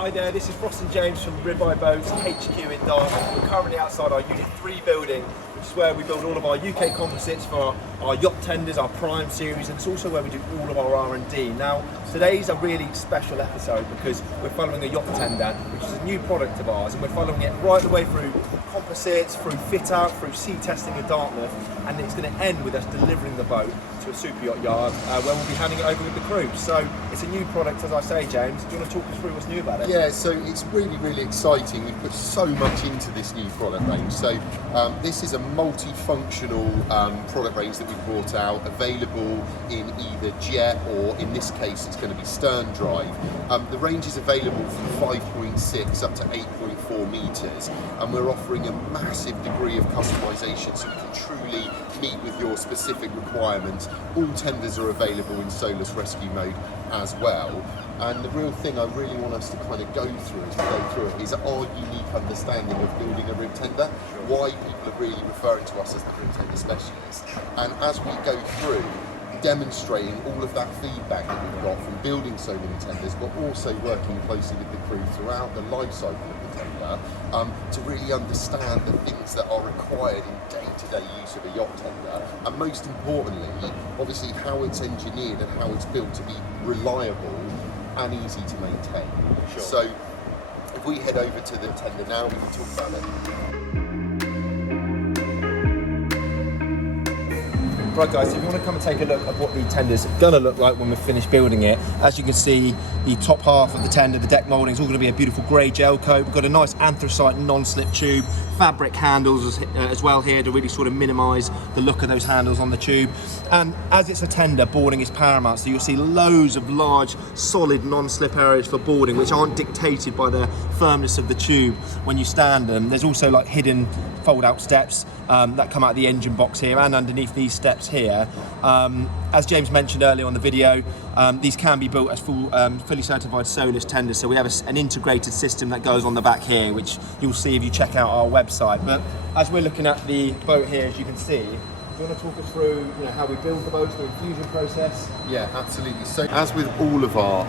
Hi there, this is Ross and James from Ribeye Boats HQ in Dartford. We're currently outside our Unit 3 building, which is where we build all of our UK composites for our yacht tenders, our Prime series, and it's also where we do all of our R&D. Now, today's a really special episode because we're following a yacht tender, which is a new product of ours, and we're following it right the way through composites, through fit out, through sea testing in Dartmouth, and it's going to end with us delivering the boat to a super yacht yard where we'll be handing it over with the crew. So it's a new product, as I say, James. Do you want to talk us through what's new about it? Yeah, so it's really exciting. We've put so much into this new product range. So this is a multifunctional product range that we've brought out, available in either Jet or, in this case, it's going to be Stern Drive. The range is available from 5.6 up to 8.4 metres, and we're offering a massive degree of customisation so we can truly meet with your specific requirements. All tenders are available in Solus Rescue mode as well. And the real thing I really want us to kind of go through as we go through it is our unique understanding of building a rib tender, why people are really referring to us as the rib tender specialist. And as we go through, demonstrating all of that feedback that we've got from building so many tenders, but also working closely with the crew throughout the life cycle of the tender to really understand the things that are required in day-to-day use of a yacht tender, and most importantly, obviously how it's engineered and how it's built to be reliable and easy to maintain. Sure. So if we head over to the tender now, we can talk about it. Right guys, so if you want to come and take a look at what the tender's going to look like when we're finished building it, as you can see, the top half of the tender, the deck moulding, is all going to be a beautiful grey gel coat. We've got a nice anthracite non-slip tube, fabric handles as well here to really sort of minimise the look of those handles on the tube. And as it's a tender, boarding is paramount, so you'll see loads of large, solid non-slip areas for boarding, which aren't dictated by the firmness of the tube when you stand them. There's also like hidden fold-out steps that come out of the engine box here and underneath these steps here. As James mentioned earlier on the video, these can be built as fully certified Solus tenders, so we have an integrated system that goes on the back here, which you'll see if you check out our website. But as we're looking at the boat here, as you can see, do you want to talk us through how we build the boat, the infusion process? Yeah, absolutely. So as with all of our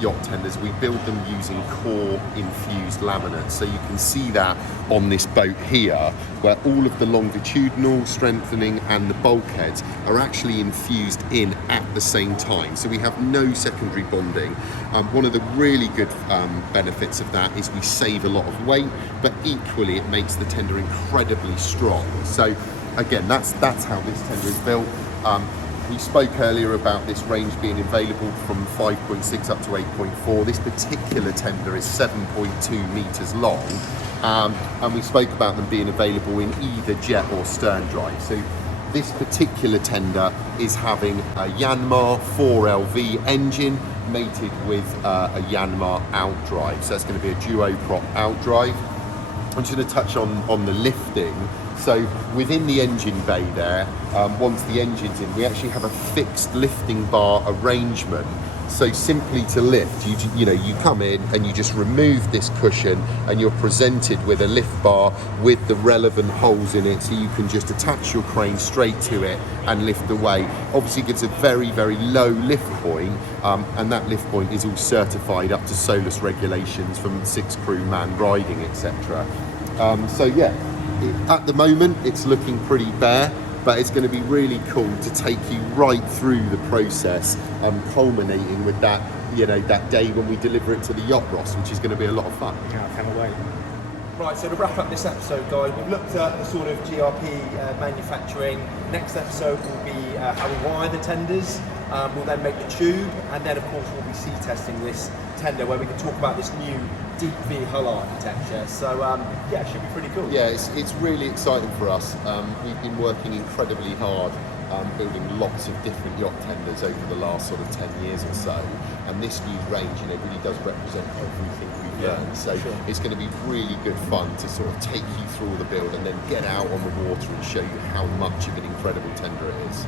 yacht tenders, we build them using core infused laminate. So you can see that on this boat here, where all of the longitudinal strengthening and the bulkheads are actually infused in at the same time. So we have no secondary bonding. One of the really good benefits of that is we save a lot of weight, but equally it makes the tender incredibly strong. So again, that's how this tender is built. We spoke earlier about this range being available from 5.6 up to 8.4. This particular tender is 7.2 metres long, and we spoke about them being available in either Jet or Stern Drive. So this particular tender is having a Yanmar 4LV engine mated with a Yanmar outdrive. So that's going to be a duo prop outdrive. I'm just going to touch on the lifting. So within the engine bay there, once the engine's in, we actually have a fixed lifting bar arrangement. So simply to lift, you come in and you just remove this cushion and you're presented with a lift bar with the relevant holes in it, so you can just attach your crane straight to it and lift away. Obviously it gives a very low lift point, and that lift point is all certified up to Solus regulations from 6 crew man riding, etc. So yeah, at the moment it's looking pretty bare, but it's going to be really cool to take you right through the process, culminating with that, that day when we deliver it to the yacht, Ross, which is going to be a lot of fun. Yeah, I can't wait. Right, so to wrap up this episode, guys, we've looked at the sort of GRP manufacturing. Next episode will be how we wire the tenders. We'll then make the tube, and then of course we'll be sea testing this tender, where we can talk about this new deep V hull architecture. So yeah, it should be pretty cool. Yeah, it's really exciting for us. We've been working incredibly hard, building lots of different yacht tenders over the last sort of 10 years or so, and this new range, really does represent everything we've learned. So sure, it's going to be really good fun to sort of take you through the build and then get out on the water and show you how much of an incredible tender it is.